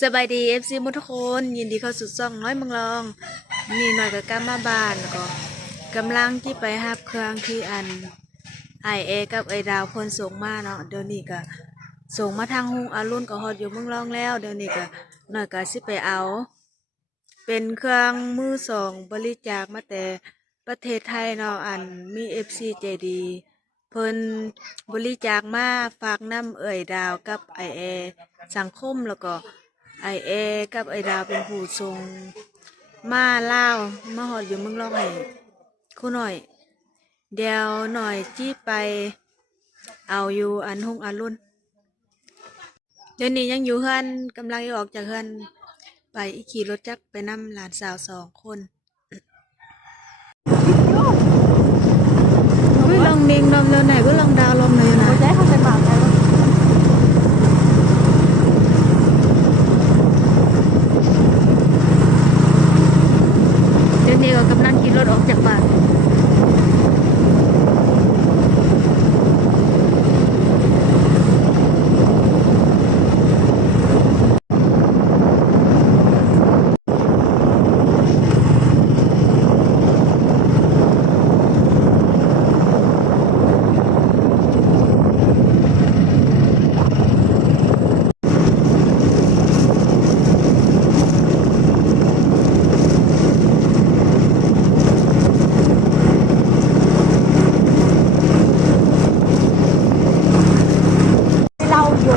สบายดีFCหมดทุกคนยินดีเข้าสู่ช่องน้อยเมืองรองนี่หน่อยกับกลับมาบ้านแล้วก็กำลังที่ไปหับเครื่องที่ไอเอกับไอดาวพลส่งมาเนาะเดี๋ยวนี้ก็ส่งมาทางฮุงอารุณก็ฮอดอยู่เมืองรองแล้วเดี๋ยวนี้ก็หน่อยก็สิไปเอา เป็นเครื่องมือสองบริจาคมาแต่ประเทศไทยเนาะมีFCใจดีเพิ่นบริจาคมาฝากน้ำเอ่ยดาวกับไอเอสังคมแล้วก็ไอเอกับไอดาวเป็นผู้ส่งมาลาวมาหอดอยู่เมืองรองให้คู่หน่อยเดี๋ยวหน่อยจี้ไปเอาอยู่ฮุงอารุณเดี๋ยวนี้ยังอยู่เฮือนกำลังออกจากเฮือนไปขี่รถจักรไปนำหลานสาว2 คนอุ้ยลองเด้งลมแล้วไหนก็ลองดาวลมเลยนะได้เข้าใจปากแล้วเดี๋ยวนี้ก็กำลังขี่รถออกจากบ้านเราอยู่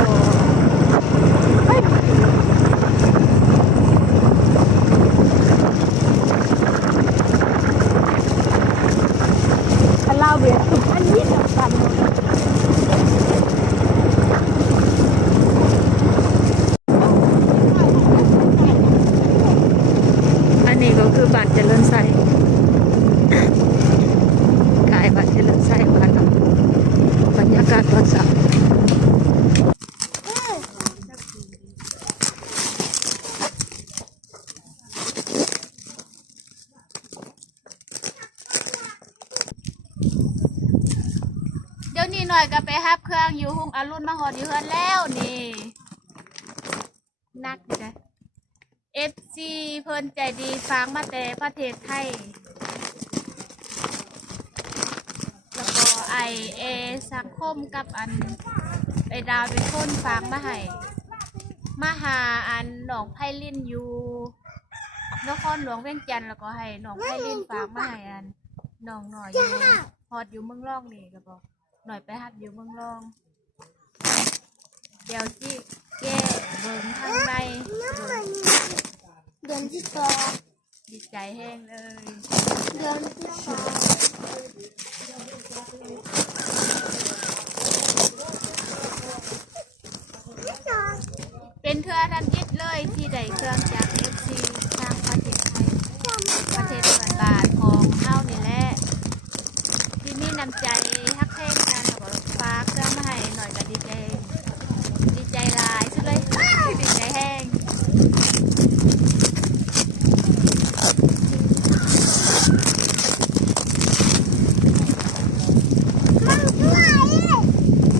เราเบียดอันนี้แบบกันอันนี้ก็คือบัตรเจริญไซขายบัตรเจริญไซบ้านเราบรรยากาศตอนเช้าเดี๋ยวนี้หน่อยก็ไปฮับเครื่องอยู่ฮุงอารุณมาหอดอยู่เฮือนแล้วนี่นักดีนะFC เพิ่นใจดีฝากมาแต่ประเทศไทยแล้วก็ไอเอสังคมกับไอดาวเป็นคนฝากมาให้มาหาหนองไผ่ลินอยู่นครหลวงเวียงจันทน์แล้วก็ให้หนองไผ่ลินฝากมาให้หนองหน่อยอยู่ฮอดอยู่เมืองร่องนี่ก็บอกหน่อยไปฮับอยู่เมืองร่องเดี๋ยวจิแก้เบิ่งข้างในเดือนที่สอง ดีใจแห้งเลย เดือนที่สองเป็นเทือทันยิดเลยที่ได้เครื่องจาก FC ทางประเทศไทยประเทศเพื่อนบ้านของเฮานี่แหละที่มีน้ำใจฮักแท้งกันแล้วก็ฝากเครื่องมาให้หน่อยก็ดีใจหลายสุดเลยดีใจแห้ง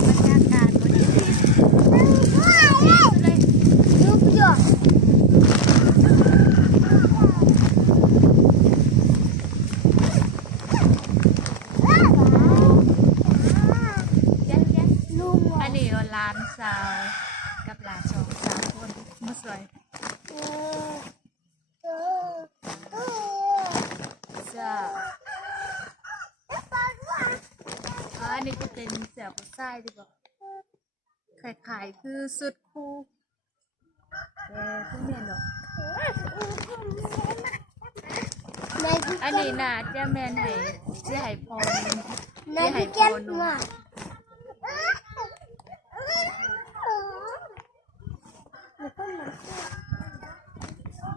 บรรยากาศก็ดีสุดเลย ลูกหยดลูก อันนี้ก็หลานสาวกับหลาน3 คนมาสวยจ้าอันนี้จะเป็นเสี่ยวกุ้ยช่ายดีกว่าขายคือสุดคู่คุณเมียนหรอกอันนี้น่ะจะแมนให้จะให้พร ในที่เก็บมา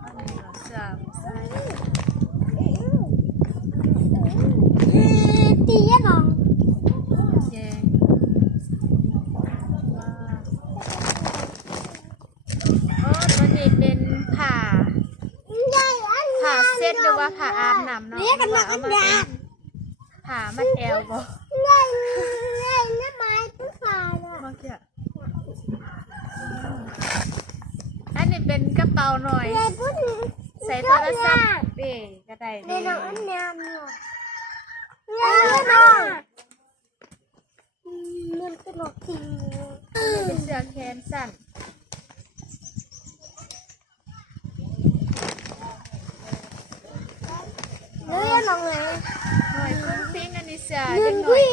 อันนี้ก็จะใส่ ตียังไง แยงว่าตัวนี้เป็นผ่าเส้นหรือว่าผ่าอาบน้ำเนาะหรือว่าเอามาเป็นผ่ามัดแอวบ่ ง่ายง่ายนะไม้ตุ๊กตา เมื่อกี้ เป็นกระเป๋าหน่อย ในพุ่น ใส่โทรศัพท์เป้ก็ได้ ใน ดี น้องอันน้ำเนาะในน้องมันเป็นหลอกจริง เป็นเสื้อแขนสั้น เลยน้องเลย หน่อยฟุ้งฟิ้งอันนี้เสื้อ ลื เด็ ม กหน่อย พี่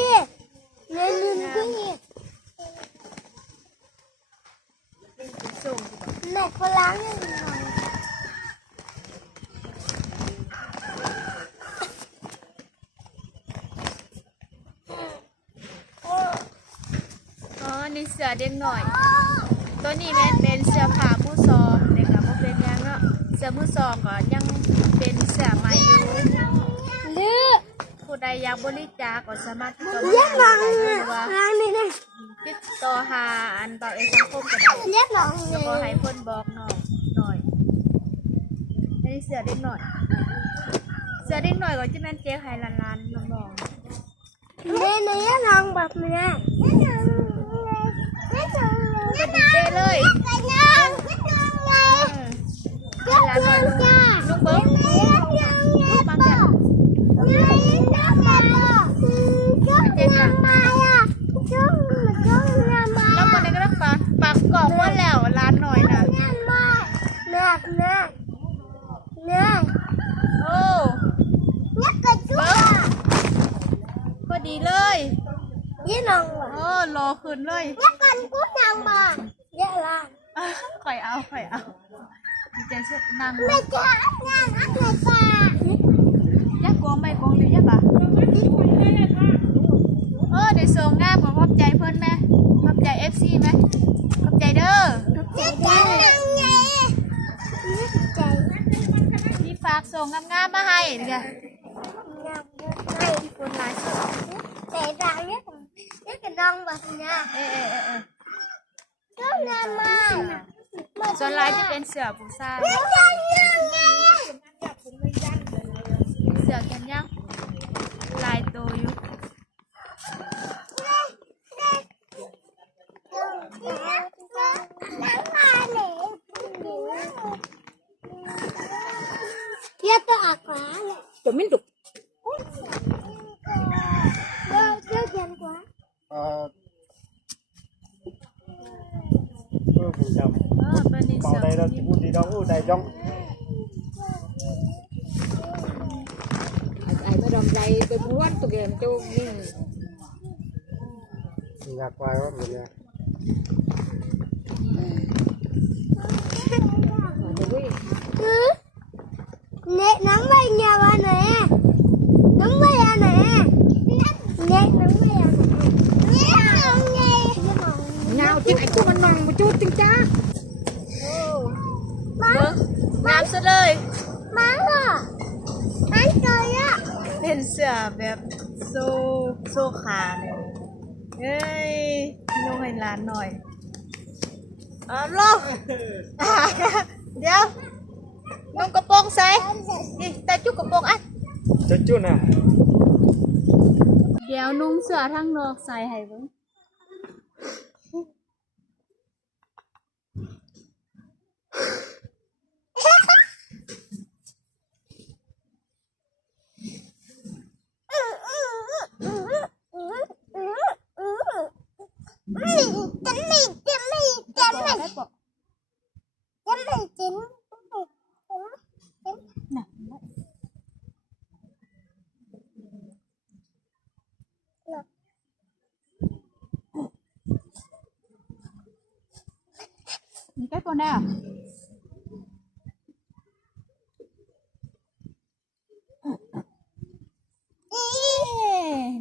เลยลืมพี่ เป็นส่ง แม่ก็ล้างยังไง อ๋อนี่เสื้อเด็กหน่อย ตัวนี้แม่นเป็นเสื้อผ้ามือสองเด็กค่ะบ่เป็นหยังเนาะเสื้อมือสองก็ยังเป็นเสื้อใหม่อยู่ ลือ ผู้ใดอยากบริจาคก็สามารถติดต่อ เรียกน้อง ได้ เล ห ย รือว่า ล้างนี่นะ ติดต่อหาอันเบาเอกสังคมก็ได้ เรียกน้องเล แล้วก็ให้ ย เพิ่นบอกน้องหน่อยอันนี้เสื้อเด็กหน่อย เสื้อเด็กหน่อยก็จะแม่นเจ๊ไฮล้านๆน้อง เนี่ยเนี่ยน้องแบบนี้เนี่ยน้องเลยเนี่ยน้อง ๆก็ดีเจ้เลย เลยน้องน้องเลย เวลาหน่อยลูกเบิ้งลูกบางอย่าง แล้วคนนี้ก็ต้องปักกรอบว่าแล้วร้านหน่อยนะโอ้พอดีเลยโอ้รอคืนเลยข่อยเอาดีใจสุดนั่งยักกวงใบกวงหรือยักปะเดี๋ยวส่งงามขอบใจเพิ่นไหมขอบใจ FC ไหมขอบใจเด้อที่ฝากส่งงามๆมาให้เดี๋ยวคนหลายสุดเอส่วนหลายจะเป็นเสือผู้ชายเสือแขนยาวลายโตอยู่ Kita akan. Tumin đục. Jangan quá. Phụ chồng Bên này bảo sợ đây đâu chỉ muốn đi đâu đây trong ai mới đồng dây tôi muốn tôi game tôi nhưng nhạc quay quá mình nè tôi biết Nè nắng bay nhà ba nè. Nắng bay à nè. Nè nắng bay à nè. nào chứ anh cũng ăn nòng một chút chừng cha Ngam suốt lời. Má à. Anh cười á. เป็นเสือแบบโซขาเนี่ยเฮ้ยลงให้ร้านหน่อยลงเดี๋ยวนุ่งกระโปรงใส่นี่แต่จุกกระโปรงอ่ะ chút nè เดี๋ยวนุ่งเสือทั้งนอกใส่ให้เบิ่งได้ปะน่ะมีแค่คนได้อ่ะ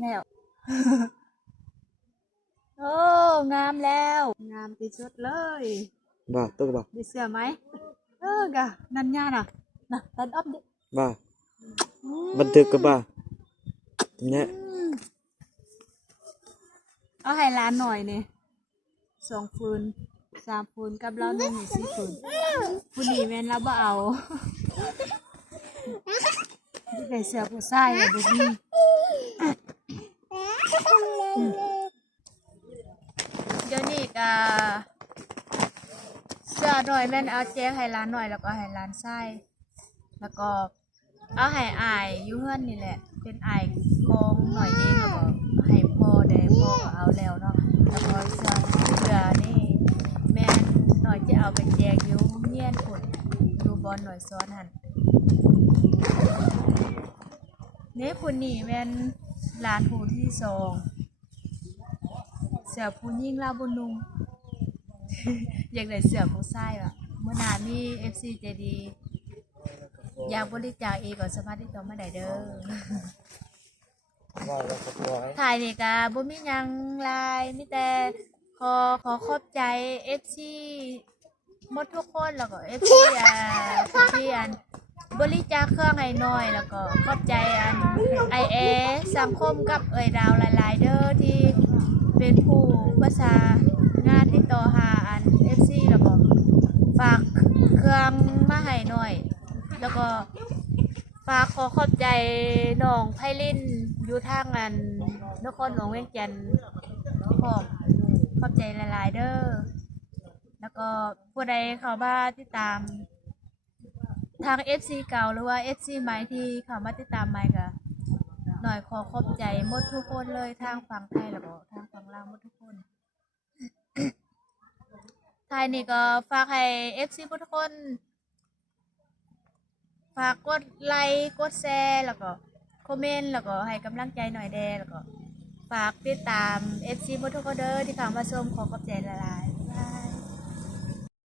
แล้ว โอ้งามแล้วงามที่สุดเลย bà tôi bà ได้เสื้อไหมกะนันยาน่ะน่ะตัดอ้อมดิ bàบันทึกกับbà nhé เอาให้ร้านหน่อยเนี่ย2 ฟืน 3 ฟืนกับเรา1 4 ฟืนผู้นี้แม่นเราบ่เอาที่ได้เสื้อผู้ชายอะบ่มีเดี๋ยวนี้ก็เสื้อ หน่อยแม่นเอาแจกให้ร้านหน่อยแล้วก็ให้ร้านไส้แล้วก็เอาให้อายอยู่เฮือนนี่แหละเป็นอายกองหน่อยเองแล้วก็ให้พ่อได้พ่อก็เอาแล้วเนาะแล้วก็ส่วนที่เหลือนี่แม่นหน่อยจะเอาไปแจกอยู่โรงเรียนพุ่นอยู่บอนหน่อยซ้อนหั่นนี่พุ่นนี่แม่นหลานผู้ที่สองเสือผู้หญิงลาวบ่นุ่ง อยากได้เสือผู้ชายว่ะเมื่อหนามี FC ใจดีอยากบริจาคอีกก็สามารถติดต่อมาได้เด้อ ว่าแล้วก็ปล่อย ถ่ายนี่ก็บ่มีหยังหลายมีแต่ขอขอบใจ FC หมดทุกคนแล้วก็ FC ที่อันบริจาคเครื่องให้น้อยแล้วก็ขอบใจอัน IA สังคมกับเอ่ยดาวหลายๆเด้อที่เป็นผู้ประสานงานติดต่อหาอัน FC แล้วก็ฝากเครื่องมาให้หน่อย แล้วก็ฝากขอขอบใจน้องไพลินอยู่ทางอันนครหลวงเวียงจันทน์ขอบใจหลายๆเด้อแล้วก็ผู้ใดเข้ามาติดตามทาง FC เก่าหรือว่า FC ใหม่ที่เข้ามาติดตามใหม่ก็หน่อยขอขอบใจหมดทุกคนเลยทางฝั่งไทยแล้วก็ทางฝั่งลาวหมดทุกคน ไทยนี่ก็ฝากให้ FC ทุกคนฝากกดไลค์กดแชร์แล้วก็คอมเมนต์แล้วก็ให้กำลังใจหน่อยแดแล้วก็ฝากติดตาม FC ทุกคนเด้อที่เข้ามาชมขอขอบใจหลายๆ